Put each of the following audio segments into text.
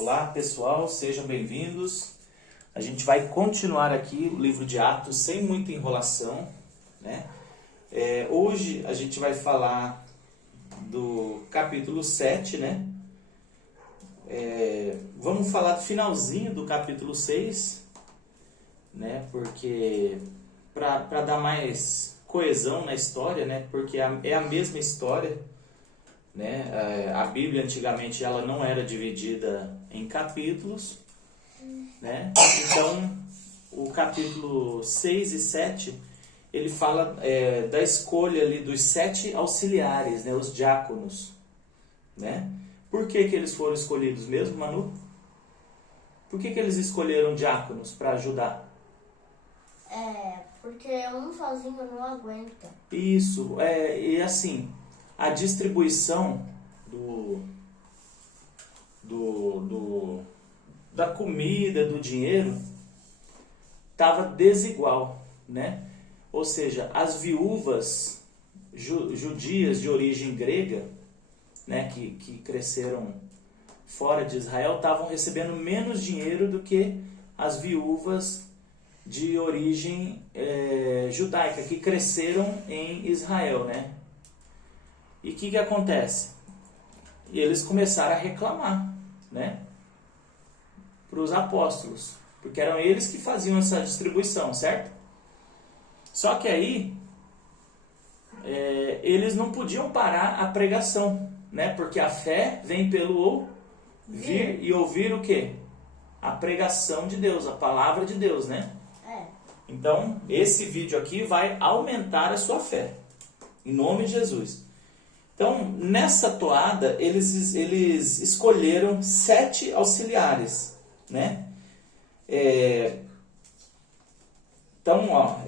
Olá pessoal, sejam bem-vindos. A gente vai continuar aqui o livro de Atos sem muita enrolação, né? Hoje a gente vai falar do capítulo 7, né? Vamos falar do finalzinho do capítulo 6, né? Porque para dar mais coesão na história, né? Porque é a mesma história, né? A Bíblia antigamente ela não era dividida em capítulos, né? Então o capítulo 6 e 7 ele fala da escolha ali dos 7 auxiliares, né? Os diáconos, né? Por que eles foram escolhidos mesmo, Manu? Por que eles escolheram diáconos para ajudar? Porque um sozinho não aguenta. Isso, e assim, a distribuição da comida, do dinheiro, estava desigual, né? Ou seja, as viúvas judias de origem grega, né, que cresceram fora de Israel, estavam recebendo menos dinheiro do que as viúvas de origem judaica, que cresceram em Israel, né? E o que acontece? Eles começaram a reclamar, né? Para os apóstolos, porque eram eles que faziam essa distribuição, certo? Só que aí, eles não podiam parar a pregação, né? Porque a fé vem pelo ouvir e ouvir o quê? A pregação de Deus, a palavra de Deus, né? Então, esse vídeo aqui vai aumentar a sua fé, em nome de Jesus. Então, nessa toada, eles escolheram 7 auxiliares, né? Então,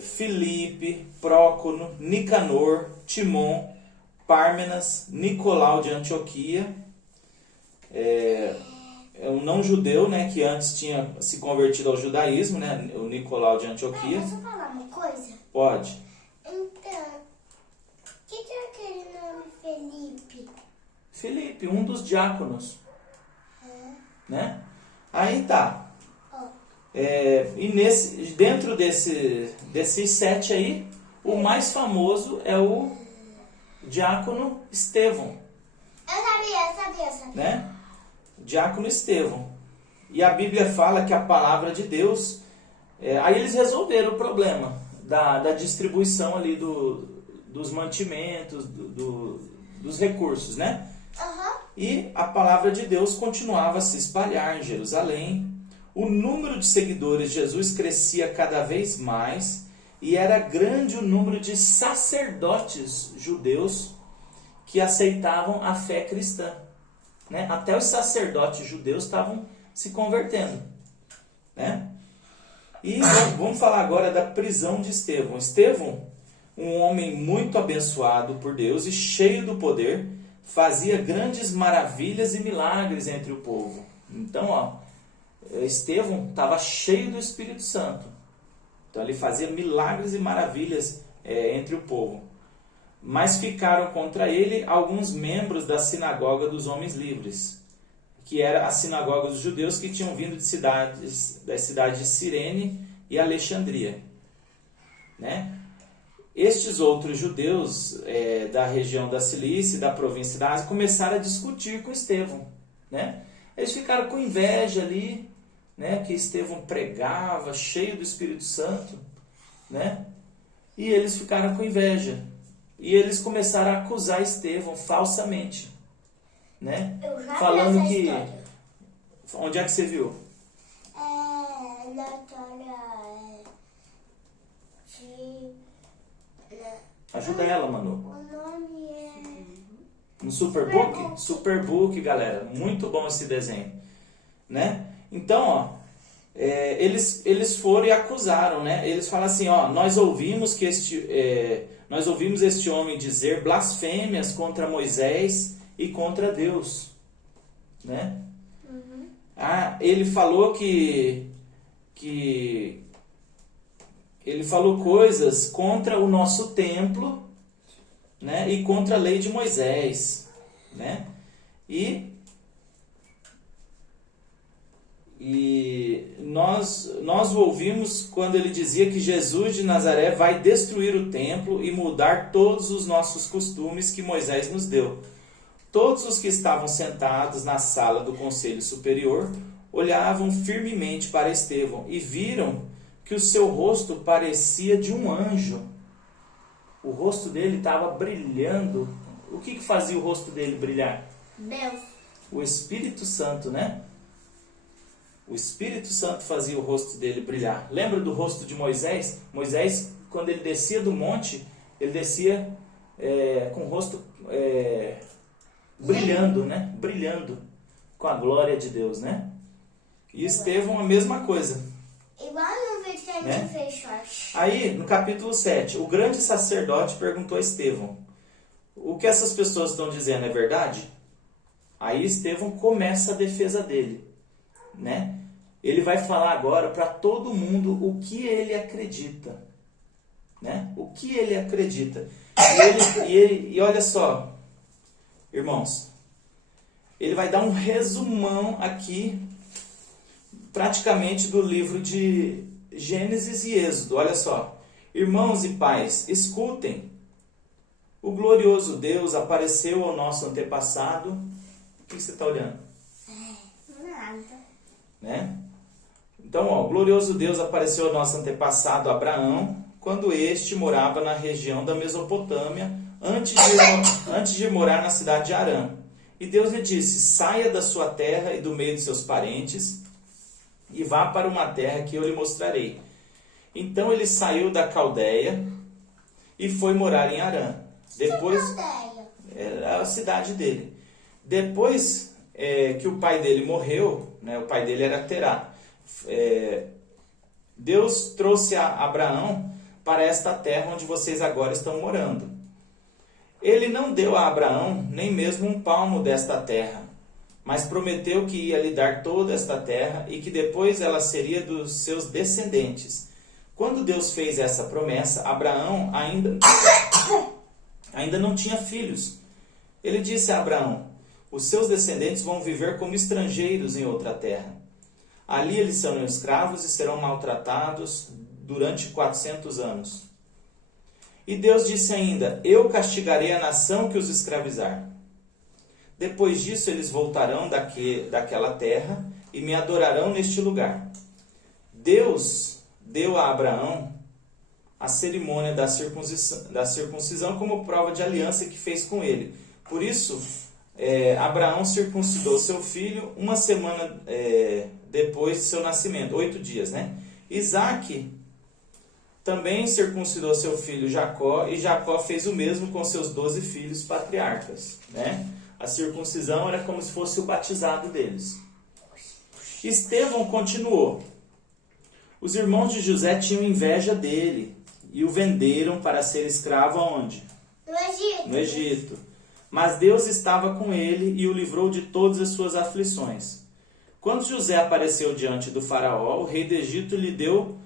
Filipe, Prócono, Nicanor, Timon, Pármenas, Nicolau de Antioquia, um não-judeu, né, que antes tinha se convertido ao judaísmo, né, o Nicolau de Antioquia. Posso falar uma coisa? Pode. Então, o que é aquele nome Felipe? Filipe, um dos diáconos, né? Aí tá. E dentro desses 7 aí, o mais famoso é o diácono Estevão. Eu sabia. Né? Diácono Estevão. E a Bíblia fala que a palavra de Deus... aí eles resolveram o problema da distribuição ali dos mantimentos, dos recursos, né? E a palavra de Deus continuava a se espalhar em Jerusalém. O número de seguidores de Jesus crescia cada vez mais e era grande o número de sacerdotes judeus que aceitavam a fé cristã, né? Até os sacerdotes judeus estavam se convertendo, né? E vamos falar agora da prisão de Estevão. Estevão, um homem muito abençoado por Deus e cheio do poder, fazia grandes maravilhas e milagres entre o povo. Então, Estevão estava cheio do Espírito Santo. Então ele fazia milagres e maravilhas entre o povo. Mas ficaram contra ele alguns membros da sinagoga dos homens livres, que era a sinagoga dos judeus que tinham vindo das cidades de Cirene e Alexandria, né? Estes outros judeus da região da Cilícia e da província da Ásia começaram a discutir com Estevão, né? Eles ficaram com inveja ali, né? Que Estevão pregava, cheio do Espírito Santo, né? E eles ficaram com inveja. E eles começaram a acusar Estevão falsamente, né? Eu já falando vi essa que... história. Onde é que você viu? Na história Ajuda ela, Manu. O nome é... No Superbook? Superbook, galera. Muito bom esse desenho, né? Então, eles foram e acusaram, né? Eles falam assim, nós ouvimos este homem dizer blasfêmias contra Moisés e contra Deus, né? Ele falou ele falou coisas contra o nosso templo, né? E contra a lei de Moisés, né? E nós o ouvimos quando ele dizia que Jesus de Nazaré vai destruir o templo e mudar todos os nossos costumes que Moisés nos deu. Todos os que estavam sentados na sala do conselho superior olhavam firmemente para Estevão e viram que o seu rosto parecia de um anjo. O rosto dele estava brilhando. O que fazia o rosto dele brilhar? Deus. O Espírito Santo, né? O Espírito Santo fazia o rosto dele brilhar. Lembra do rosto de Moisés? Moisés, quando ele descia do monte, ele descia com o rosto brilhando, né? Brilhando com a glória de Deus, né? E Estevão a mesma coisa. Igual no vídeo que a gente fez short. Aí, no capítulo 7, o grande sacerdote perguntou a Estevão: o que essas pessoas estão dizendo é verdade? Aí Estevão começa a defesa dele, né? Ele vai falar agora para todo mundo o que ele acredita, né? O que ele acredita. E olha só, irmãos, ele vai dar um resumão aqui, praticamente do livro de Gênesis e Êxodo. Olha só, irmãos e pais, escutem. O glorioso Deus apareceu ao nosso antepassado. O que você está olhando? Nada. Né? Então, o glorioso Deus apareceu ao nosso antepassado Abraão, quando este morava na região da Mesopotâmia, antes de morar na cidade de Harã. E Deus lhe disse: saia da sua terra e do meio de seus parentes, e vá para uma terra que eu lhe mostrarei. Então ele saiu da Caldeia e foi morar em Harã. Depois, era a cidade dele. Depois que o pai dele morreu, né, o pai dele era Terá, Deus trouxe a Abraão para esta terra onde vocês agora estão morando. Ele não deu a Abraão nem mesmo um palmo desta terra, mas prometeu que ia lhe dar toda esta terra e que depois ela seria dos seus descendentes. Quando Deus fez essa promessa, Abraão ainda não tinha filhos. Ele disse a Abraão: os seus descendentes vão viver como estrangeiros em outra terra. Ali eles serão escravos e serão maltratados durante 400 anos. E Deus disse ainda: eu castigarei a nação que os escravizar. Depois disso eles voltarão daquela terra e me adorarão neste lugar. Deus deu a Abraão a cerimônia da circuncisão como prova de aliança que fez com ele. Por isso, Abraão circuncidou seu filho uma semana depois de seu nascimento, 8 dias, né? Isaac também circuncidou seu filho Jacó, e Jacó fez o mesmo com seus 12 filhos patriarcas, né? A circuncisão era como se fosse o batizado deles. Estevão continuou: os irmãos de José tinham inveja dele e o venderam para ser escravo aonde? No Egito. No Egito. Mas Deus estava com ele e o livrou de todas as suas aflições. Quando José apareceu diante do faraó, o rei do Egito lhe deu...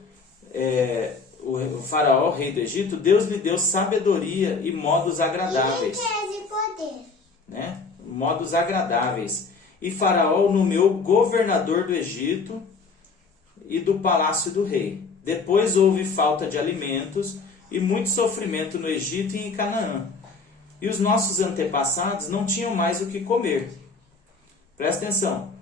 o faraó, o rei do Egito, Deus lhe deu sabedoria e modos agradáveis. E poder. Né? Modos agradáveis. E faraó o nomeou governador do Egito e do palácio do rei. Depois houve falta de alimentos e muito sofrimento no Egito e em Canaã. E os nossos antepassados não tinham mais o que comer. Presta atenção.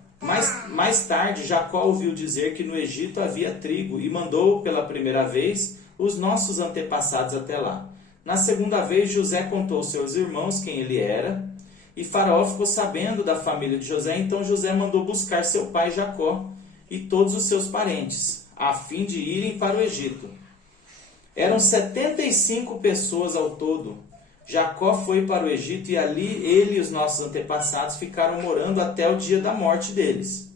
Mais tarde, Jacó ouviu dizer que no Egito havia trigo e mandou pela primeira vez os nossos antepassados até lá. Na segunda vez, José contou aos seus irmãos quem ele era, e Faraó ficou sabendo da família de José. Então José mandou buscar seu pai Jacó e todos os seus parentes, a fim de irem para o Egito. Eram 75 pessoas ao todo. Jacó foi para o Egito e ali ele e os nossos antepassados ficaram morando até o dia da morte deles.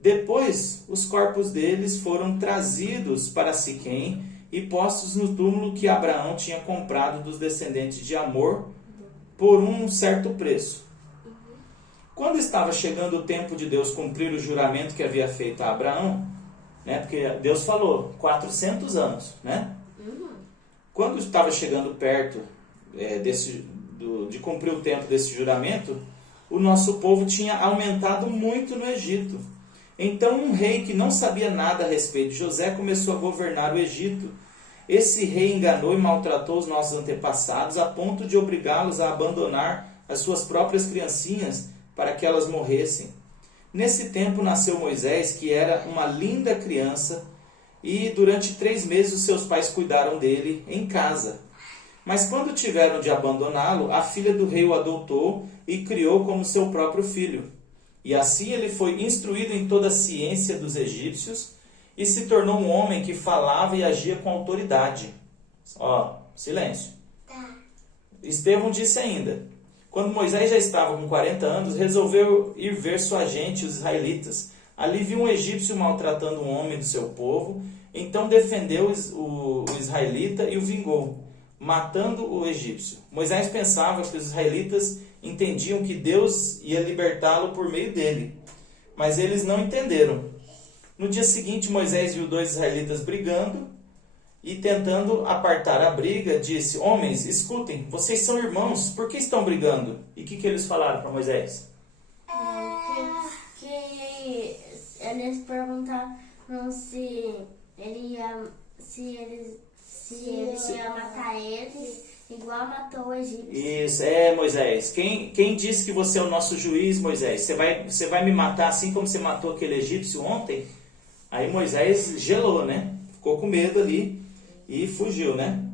Depois, os corpos deles foram trazidos para Siquém e postos no túmulo que Abraão tinha comprado dos descendentes de Amor por um certo preço. Quando estava chegando o tempo de Deus cumprir o juramento que havia feito a Abraão, né, porque Deus falou 400 anos, né? Quando estava chegando perto de cumprir o tempo desse juramento, o nosso povo tinha aumentado muito no Egito. Então um rei que não sabia nada a respeito de José começou a governar o Egito. Esse rei enganou e maltratou os nossos antepassados a ponto de obrigá-los a abandonar as suas próprias criancinhas para que elas morressem. Nesse tempo nasceu Moisés, que era uma linda criança, e durante 3 meses os seus pais cuidaram dele em casa. Mas quando tiveram de abandoná-lo, a filha do rei o adotou e criou como seu próprio filho. E assim ele foi instruído em toda a ciência dos egípcios e se tornou um homem que falava e agia com autoridade. Ó, silêncio. Tá. Estevão disse ainda: quando Moisés já estava com 40 anos, resolveu ir ver sua gente, os israelitas. Ali viu um egípcio maltratando um homem do seu povo, então defendeu o israelita e o vingou, matando o egípcio. Moisés pensava que os israelitas entendiam que Deus ia libertá-lo por meio dele, mas eles não entenderam. No dia seguinte, Moisés viu 2 israelitas brigando e, tentando apartar a briga, disse: homens, escutem, vocês são irmãos, por que estão brigando? E o que eles falaram para Moisés? Que eles perguntaram se ele ia matar eles, igual matou o egípcio. Isso, Moisés. Quem disse que você é o nosso juiz, Moisés? Você vai me matar assim como você matou aquele egípcio ontem? Aí Moisés gelou, né? Ficou com medo ali e fugiu, né?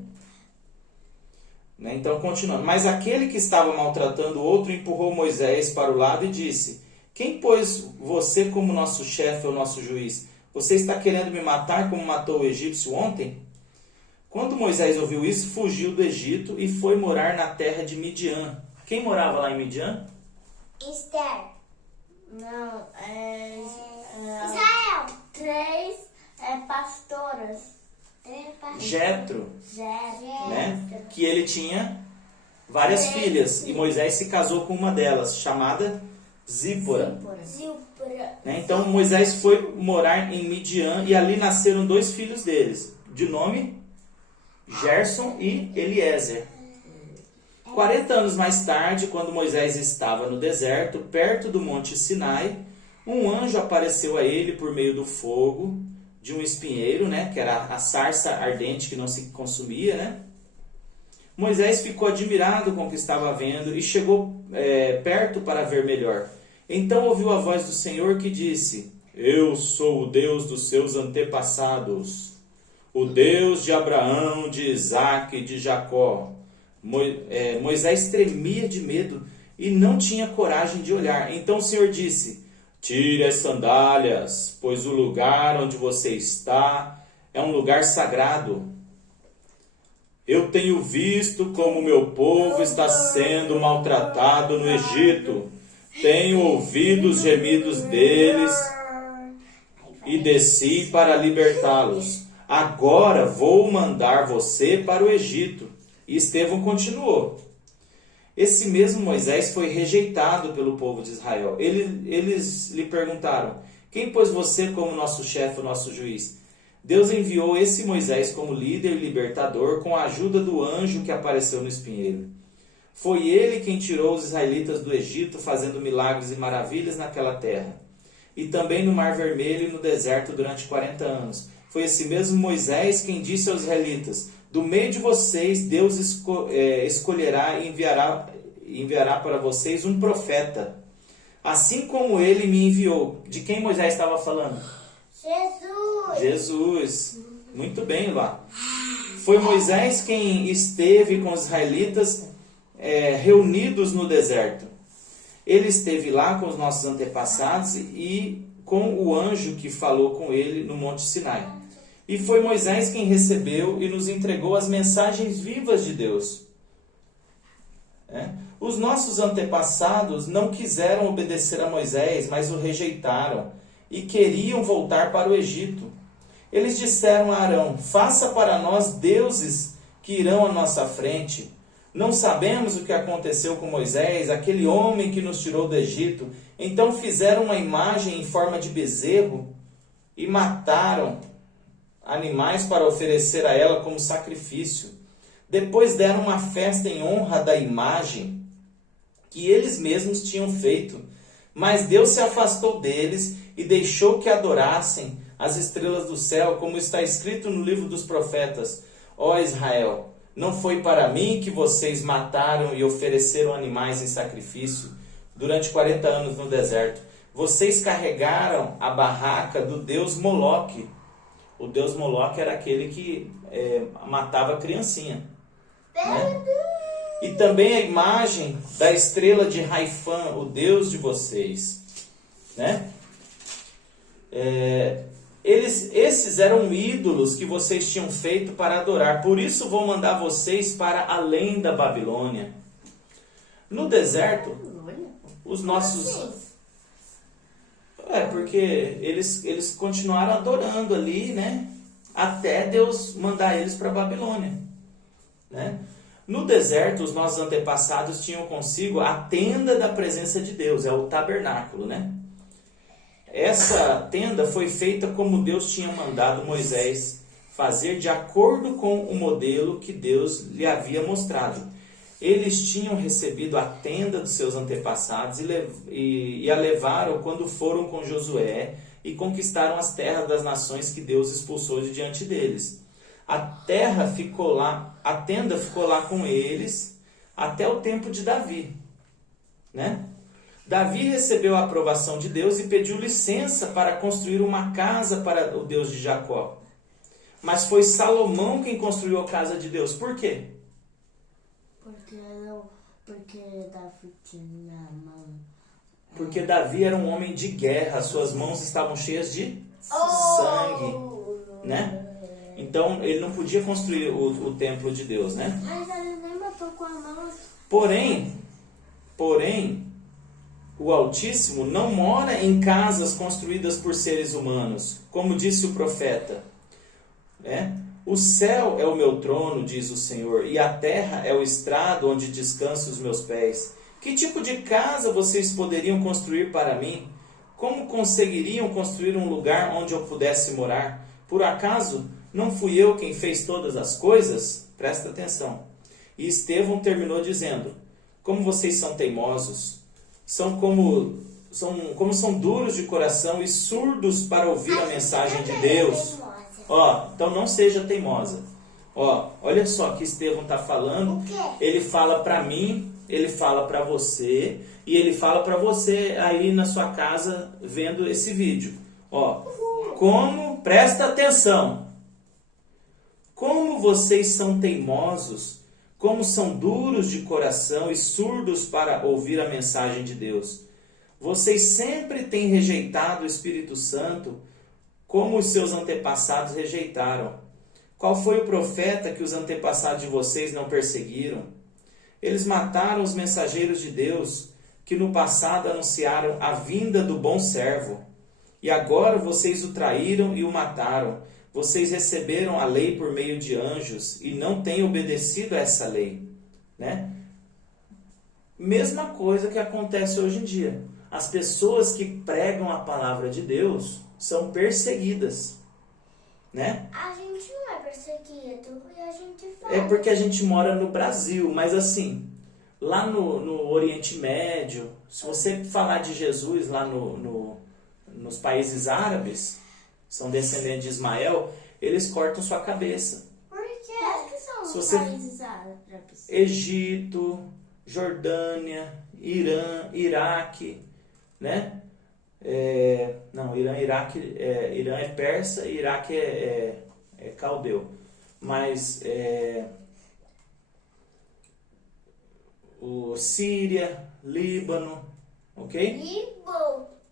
Então, continuando. Mas aquele que estava maltratando o outro empurrou Moisés para o lado e disse: quem pôs você como nosso chefe ou nosso juiz? Você está querendo me matar como matou o egípcio ontem? Quando Moisés ouviu isso, fugiu do Egito e foi morar na terra de Midian. Quem morava lá em Midian? Esther. Não, Israel. 3 pastoras. Jétro, Jétro. né? Que ele tinha várias filhas e Moisés se casou com uma delas, chamada Zípora. Zípora. Né? Então Moisés foi morar em Midian e ali nasceram 2 filhos deles, de nome Gerson e Eliezer. 40 anos mais tarde, quando Moisés estava no deserto, perto do monte Sinai, um anjo apareceu a ele por meio do fogo de um espinheiro, né, que era a sarça ardente que não se consumia, né? Moisés ficou admirado com o que estava vendo e chegou perto para ver melhor. Então ouviu a voz do Senhor que disse: eu sou o Deus dos seus antepassados, o Deus de Abraão, de Isaque e de Jacó. Moisés tremia de medo e não tinha coragem de olhar. Então o Senhor disse: tire as sandálias, pois o lugar onde você está é um lugar sagrado. Eu tenho visto como meu povo está sendo maltratado no Egito. Tenho ouvido os gemidos deles e desci para libertá-los. Agora vou mandar você para o Egito. E Estevão continuou: esse mesmo Moisés foi rejeitado pelo povo de Israel. Eles lhe perguntaram: quem pôs você como nosso chefe, nosso juiz? Deus enviou esse Moisés como líder e libertador com a ajuda do anjo que apareceu no espinheiro. Foi ele quem tirou os israelitas do Egito, fazendo milagres e maravilhas naquela terra. E também no Mar Vermelho e no deserto durante 40 anos. Foi esse mesmo Moisés quem disse aos israelitas: do meio de vocês, Deus escolherá e enviará para vocês um profeta, assim como ele me enviou. De quem Moisés estava falando? Jesus. Muito bem, lá. Foi Moisés quem esteve com os israelitas reunidos no deserto. Ele esteve lá com os nossos antepassados e com o anjo que falou com ele no Monte Sinai. E foi Moisés quem recebeu e nos entregou as mensagens vivas de Deus. Os nossos antepassados não quiseram obedecer a Moisés, mas o rejeitaram e queriam voltar para o Egito. Eles disseram a Arão: faça para nós deuses que irão à nossa frente. Não sabemos o que aconteceu com Moisés, aquele homem que nos tirou do Egito. Então fizeram uma imagem em forma de bezerro e mataram animais para oferecer a ela como sacrifício. Depois deram uma festa em honra da imagem que eles mesmos tinham feito. Mas Deus se afastou deles e deixou que adorassem as estrelas do céu, como está escrito no livro dos profetas. Ó Israel, não foi para mim que vocês mataram e ofereceram animais em sacrifício durante 40 anos no deserto. Vocês carregaram a barraca do deus Moloque. O deus Moloque era aquele que matava a criancinha, né? E também a imagem da estrela de Raifã, o deus de vocês, né? Esses eram ídolos que vocês tinham feito para adorar. Por isso vou mandar vocês para além da Babilônia. No deserto, os nossos... porque eles continuaram adorando ali, né? Até Deus mandar eles para a Babilônia, né? No deserto, os nossos antepassados tinham consigo a tenda da presença de Deus, é o tabernáculo, né? Essa tenda foi feita como Deus tinha mandado Moisés fazer, de acordo com o modelo que Deus lhe havia mostrado. Eles tinham recebido a tenda dos seus antepassados e a levaram quando foram com Josué e conquistaram as terras das nações que Deus expulsou de diante deles. A tenda ficou lá com eles até o tempo de Davi, né? Davi recebeu a aprovação de Deus e pediu licença para construir uma casa para o Deus de Jacó. Mas foi Salomão quem construiu a casa de Deus. Por quê? Porque Davi tinha na mão. Porque Davi era um homem de guerra, suas mãos estavam cheias de sangue, né? Então ele não podia construir o templo de Deus, né? Mas ele nem matou com a mão. Porém, o Altíssimo não mora em casas construídas por seres humanos, como disse o profeta, né? O céu é o meu trono, diz o Senhor, e a terra é o estrado onde descansam os meus pés. Que tipo de casa vocês poderiam construir para mim? Como conseguiriam construir um lugar onde eu pudesse morar? Por acaso não fui eu quem fez todas as coisas? Presta atenção. E Estevão terminou dizendo: como vocês são teimosos, como são duros de coração e surdos para ouvir a mensagem de Deus. Então não seja teimosa. Olha só que Estevão está falando. Ele fala para mim, ele fala para você e ele fala para você aí na sua casa vendo esse vídeo. Presta atenção. Como vocês são teimosos, como são duros de coração e surdos para ouvir a mensagem de Deus. Vocês sempre têm rejeitado o Espírito Santo, como os seus antepassados rejeitaram. Qual foi o profeta que os antepassados de vocês não perseguiram? Eles mataram os mensageiros de Deus, que no passado anunciaram a vinda do bom servo. E agora vocês o traíram e o mataram. Vocês receberam a lei por meio de anjos e não têm obedecido a essa lei, né? Mesma coisa que acontece hoje em dia. As pessoas que pregam a palavra de Deus são perseguidas, né? A gente não é perseguido e a gente fala. É porque a gente mora no Brasil, mas assim, lá no Oriente Médio, se você falar de Jesus lá nos países árabes, são descendentes de Ismael, eles cortam sua cabeça. Por quê? Quais que são Se os você- países árabes? Egito, Jordânia, Irã, Iraque, né? Irã é persa e Iraque é caldeu. Mas o Síria, Líbano, ok?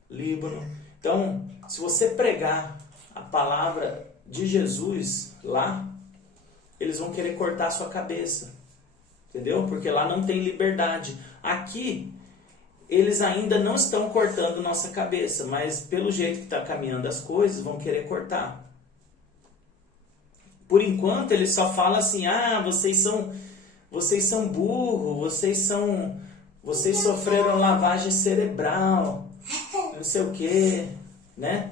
Líbano. Então, se você pregar a palavra de Jesus lá, eles vão querer cortar a sua cabeça. Entendeu? Porque lá não tem liberdade. Aqui, eles ainda não estão cortando nossa cabeça, mas pelo jeito que está caminhando as coisas, vão querer cortar. Por enquanto, eles só falam assim: vocês são burros, vocês sofreram lavagem cerebral, não sei o que, né?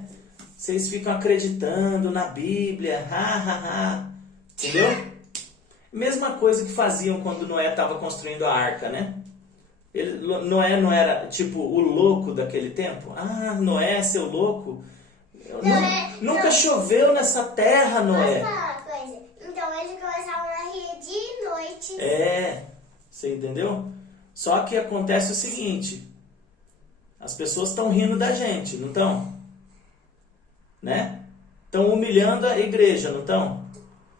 Vocês ficam acreditando na Bíblia, entendeu? Mesma coisa que faziam quando Noé estava construindo a arca, né? Ele, Noé não era tipo o louco daquele tempo? Ah, Noé, seu louco. Nunca choveu nessa terra, Noé. Posso falar uma coisa? Então eles começavam a rir de noite. Você entendeu? Só que acontece o seguinte, as pessoas estão rindo da gente, não estão? Né? Estão humilhando a igreja, não estão?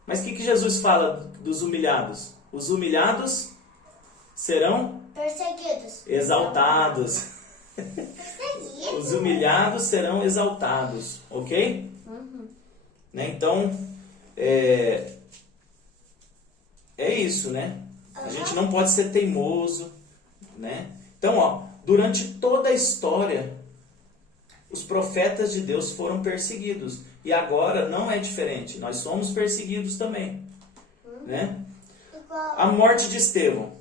Mas o que Jesus fala dos humilhados? Os humilhados serão Perseguidos. exaltados. Perseguidos? Os humilhados serão exaltados, ok? Né? Então, é isso, né? A gente não pode ser teimoso, né? Então, ó, durante toda a história, os profetas de Deus foram perseguidos. E agora não é diferente. Nós somos perseguidos também, né? A morte de Estevão.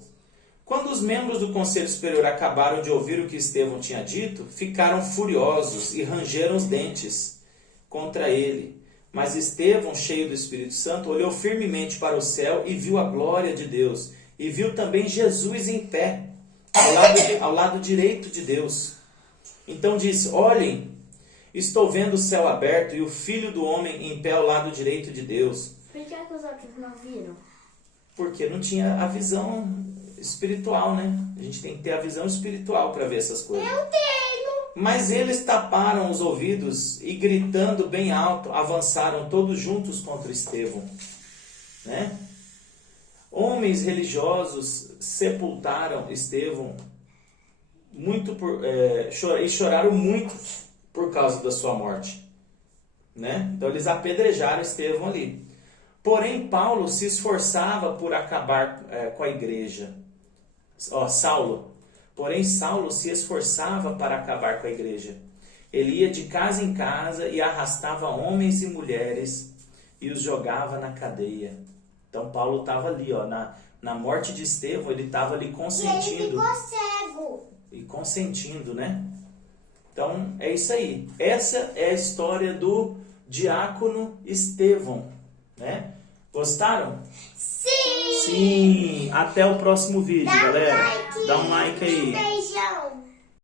Quando os membros do Conselho Superior acabaram de ouvir o que Estevão tinha dito, ficaram furiosos e rangeram os dentes contra ele. Mas Estevão, cheio do Espírito Santo, olhou firmemente para o céu e viu a glória de Deus. E viu também Jesus em pé, ao lado direito de Deus. Então disse: olhem, estou vendo o céu aberto e o Filho do Homem em pé ao lado direito de Deus. Por que os outros não viram? Porque não tinha a visão espiritual, né? A gente tem que ter a visão espiritual para ver essas coisas. Eu tenho. Mas eles taparam os ouvidos e, gritando bem alto, avançaram todos juntos contra Estevão, né? Homens religiosos sepultaram Estevão e choraram muito por causa da sua morte, né? Então eles apedrejaram Estevão ali. Porém, Paulo se esforçava por acabar com a igreja. Saulo se esforçava para acabar com a igreja. Ele ia de casa em casa e arrastava homens e mulheres e os jogava na cadeia. Então Paulo estava ali, ó, na morte de Estevão, ele estava ali consentindo. E ele ficou cego. E consentindo, né? Então é isso aí. Essa é a história do diácono Estevão, né? Gostaram? Sim! Sim! Até o próximo vídeo, galera. Like. Dá um like aí. Beijo.